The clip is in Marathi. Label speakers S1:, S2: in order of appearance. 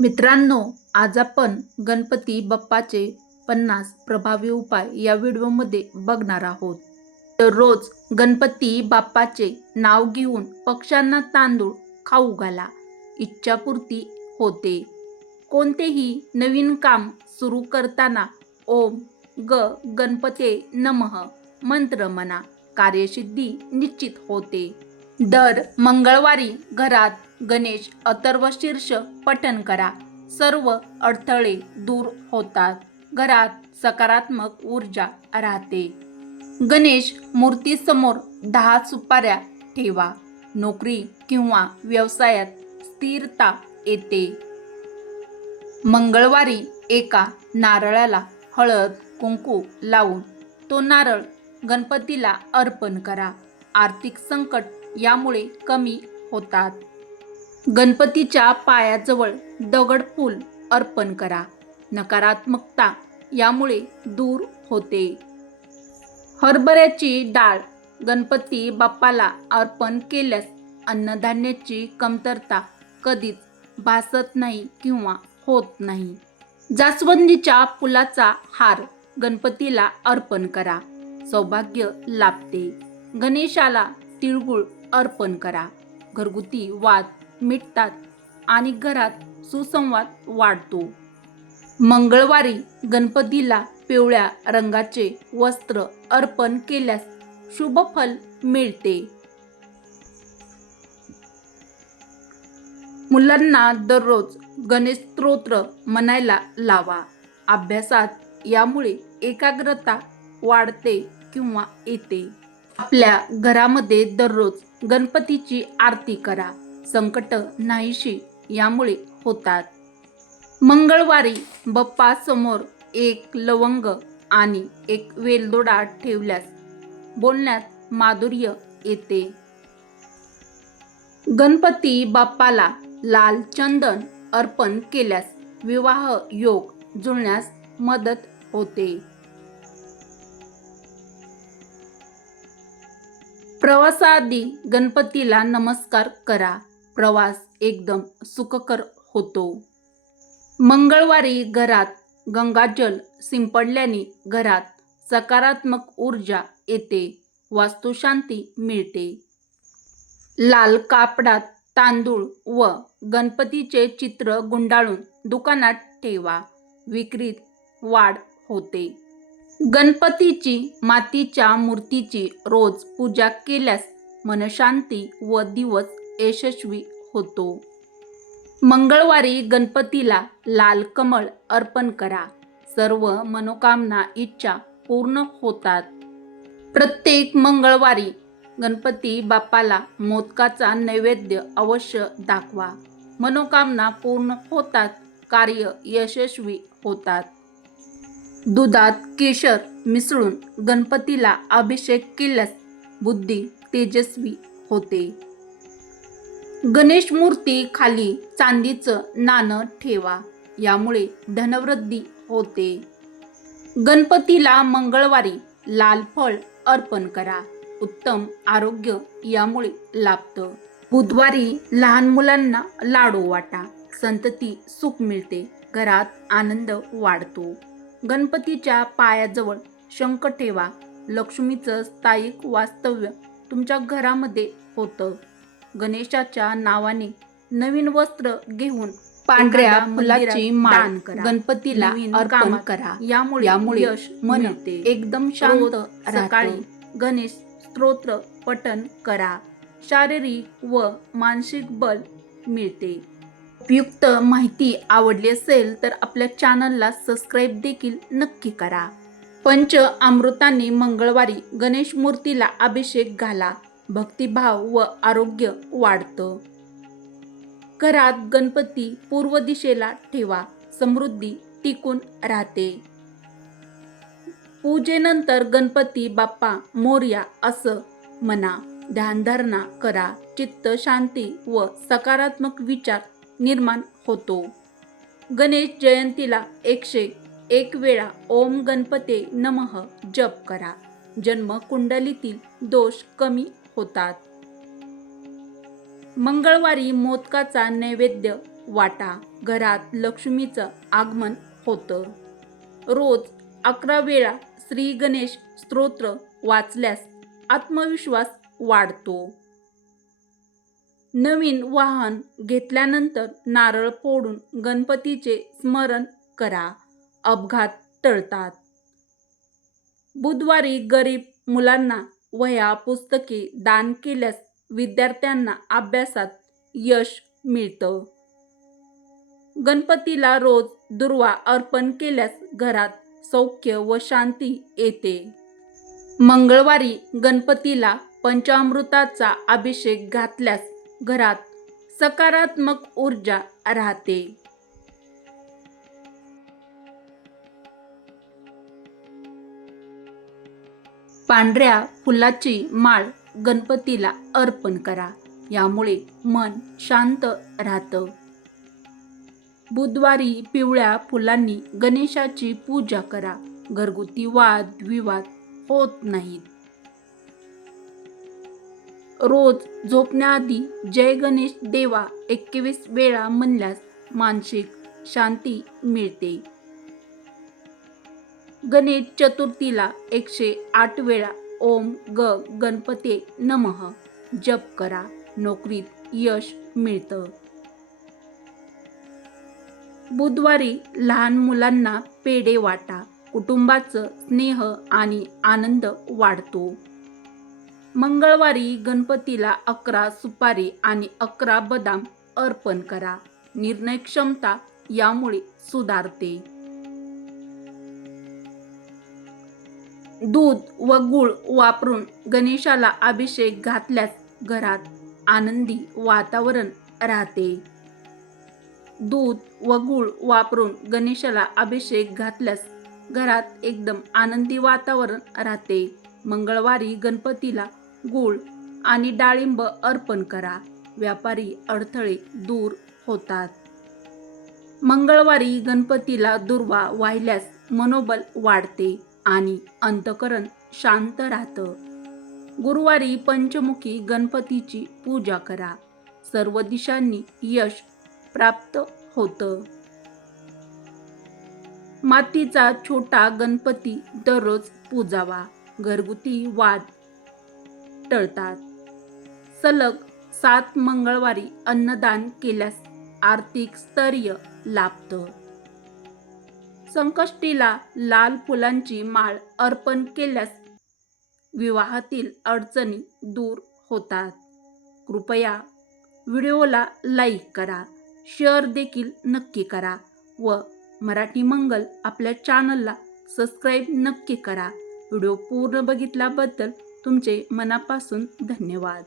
S1: मित्रांनो आज आपण गणपती बाप्पाचे पन्नास प्रभावी उपाय या व्हिडिओमध्ये बघणार आहोत. तर रोज गणपती बाप्पाचे नाव घेऊन पक्ष्यांना तांदूळ खाऊ घाला. इच्छापूर्ती होते. कोणतेही नवीन काम सुरू करताना ओम ग गणपते नमः मंत्र म्हणा. कार्यसिद्धी निश्चित होते. दर मंगळवारी घरात गणेश अथर्व शीर्ष पठण करा. सर्व अडथळे दूर होतात. घरात सकारात्मक ऊर्जा राहते. गणेश मूर्तीसमोर दहा सुपाऱ्या ठेवा. नोकरी किंवा व्यवसायात स्थिरता येते. मंगळवारी एका नारळाला हळद कुंकू लावून तो नारळ गणपतीला अर्पण करा. आर्थिक संकट यामुळे कमी होतात. गणपतीच्या पायाजवळ दगड फूल अर्पण करा. नकारात्मकता यामुळे दूर होते. हरभऱ्याची डाळ गणपती बाप्पाला अर्पण केल्यास अन्नधान्याची कमतरता कधीच भासत नाही किंवा होत नाही. जास्वंदीच्या फुलाचा हार गणपतीला अर्पण करा. सौभाग्य लाभते. गणेशाला तिळगुळ अर्पण करा. घरगुती वाद मिटतात आणि घरात सुसंवाद वाढतो. मंगळवारी गणपतीला पिवळ्या रंगाचे वस्त्र अर्पण केल्यास शुभ फल मिळते. मुलांना दररोज गणेश स्तोत्र म्हणायला लावा. अभ्यासात यामुळे एकाग्रता वाढते किंवा येते. आपल्या घरामध्ये दररोज गणपतीची आरती करा. संकट नाहीशी यामुळे होतात. मंगळवारी बाप्पा समोर एक लवंग आणि एक वेलदोडा ठेवल्यास बोलण्यात माधुर्य येते. गणपती बाप्पाला लाल चंदन अर्पण केल्यास विवाह योग जुळण्यास मदत होते. प्रवासाआधी गणपतीला नमस्कार करा. प्रवास एकदम सुखकर होतो. मंगळवारी घरात गंगाजल शिंपडल्याने घरात सकारात्मक ऊर्जा येते वास्तुशांती मिळते. लाल कापडात तांदूळ व गणपतीचे चित्र गुंडाळून दुकानात ठेवा. विक्रीत वाढ होते. गणपतीची मातीच्या मूर्तीची रोज पूजा केल्यास मनशांती व दिवस यशस्वी होतो. मंगळवारी गणपतीला लाल कमळ अर्पण करा. सर्व मनोकामना इच्छा पूर्ण होतात. प्रत्येक मंगळवारी गणपती बाप्पाला मोदकाचा नैवेद्य अवश्य दाखवा. मनोकामना पूर्ण होतात. कार्य यशस्वी होतात. दुधात केशर मिसळून गणपतीला अभिषेक केल्यास बुद्धी तेजस्वी होते. गणेश मूर्ती खाली चांदीचं नाणं ठेवा यामुळे धनवृद्धी होते. गणपतीला मंगळवारी लाल फळ अर्पण करा उत्तम आरोग्य यामुळे लाभतं. बुधवारी लहान मुलांना लाडू वाटा संतती सुख मिळते घरात आनंद वाढतो. गणपतीच्या पायाजवळ शंख ठेवा लक्ष्मीचं स्थायिक वास्तव्य तुमच्या घरामध्ये होतं गणेशाच्या नावाने नवीन वस्त्र घेऊन पांढऱ्या फुलाची
S2: दान करा.
S1: गणपतीला अर्पण करा
S2: यामुळे
S1: यामुळे
S2: यश
S1: मन. एकदम शांत.
S2: सकाळी
S1: गणेश स्तोत्र पठण करा शारीरिक व मानसिक बल मिळते उपयुक्त माहिती आवडली असेल तर आपल्या चॅनलला सबस्क्राईब देखील नक्की करा. पंच अमृताने मंगळवारी गणेश मूर्तीला अभिषेक घाला. भक्तिभाव व आरोग्य वाढतं. घरात गणपती पूर्व दिशेला ठेवा. समृद्धी टिकून राहते. पूजेनंतर गणपती बाप्पा मोर्या असं म्हणा. ध्यानधारणा करा. चित्त शांती व सकारात्मक विचार निर्माण होतो. गणेश जयंतीला एकशे एक वेळा ओम गणपते नमः जप करा. जन्म कुंडलीतील दोष कमी होतात. मंगळवारी मोदकाचा नैवेद्य वाटा. घरात लक्ष्मीचं आगमन होतं. रोज अकरा वेळा श्री गणेश स्तोत्र वाचल्यास आत्मविश्वास वाढतो. नवीन वाहन घेतल्यानंतर नारळ फोडून गणपतीचे स्मरण करा. अपघात टळतात. बुधवारी गरीब मुलांना वह्या पुस्तके दान केल्यास विद्यार्थ्यांना अभ्यासात यश मिळतं. गणपतीला रोज दुर्वा अर्पण केल्यास घरात सौख्य व शांती येते. मंगळवारी गणपतीला पंचामृताचा अभिषेक घातल्यास घरात सकारात्मक ऊर्जा राहते. पांढऱ्या फुलाची माळ गणपतीला अर्पण करा. यामुळे मन शांत राहतं. बुधवारी पिवळ्या फुलांनी गणेशाची पूजा करा. घरगुती वाद विवाद होत नाहीत. रोज झोपण्याआधी जय गणेश देवा एकवीस वेळा म्हणल्यास मानसिक शांती मिळते. गणेश चतुर्थीला एकशे आठ वेळा ओम ग गणपते नमः जप करा नोकरीत यश मिळतं. बुधवारी लहान मुलांना पेढे वाटा कुटुंबाचं स्नेह आणि आनंद वाढतो. मंगळवारी गणपतीला अकरा सुपारी आणि अकरा बदाम अर्पण करा. निर्णय क्षमता यामुळे सुधारते. दूध व गुळ वापरून गणेशाला अभिषेक घातल्यास घरात आनंदी वातावरण राहते. दूध व गुळ वापरून गणेशाला अभिषेक घातल्यास घरात एकदम आनंदी वातावरण राहते. मंगळवारी गणपतीला गुळ आणि डाळिंब अर्पण करा. व्यापारी अडथळे दूर होतात. मंगळवारी गणपतीला दुर्वा वाहिल्यास मनोबल वाढते आणि अंतकरण शांत राहतं. गुरुवारी पंचमुखी गणपतीची पूजा करा. सर्व दिशांनी यश प्राप्त होतं. मातीचा छोटा गणपती दररोज पूजावा. घरगुती वाद टळतात. सलग सात मंगळवारी अन्नदान केल्यास आर्थिक स्थैर्य लाभतं. संकष्टीला लाल फुलांची माळ अर्पण केल्यास विवाहातील अडचणी दूर होतात. कृपया व्हिडिओला लाईक करा शेअर देखील नक्की करा व मराठी मंगल आपल्या चॅनलला सबस्क्राईब नक्की करा. व्हिडिओ पूर्ण बघितल्याबद्दल तुमचे मनापासून धन्यवाद.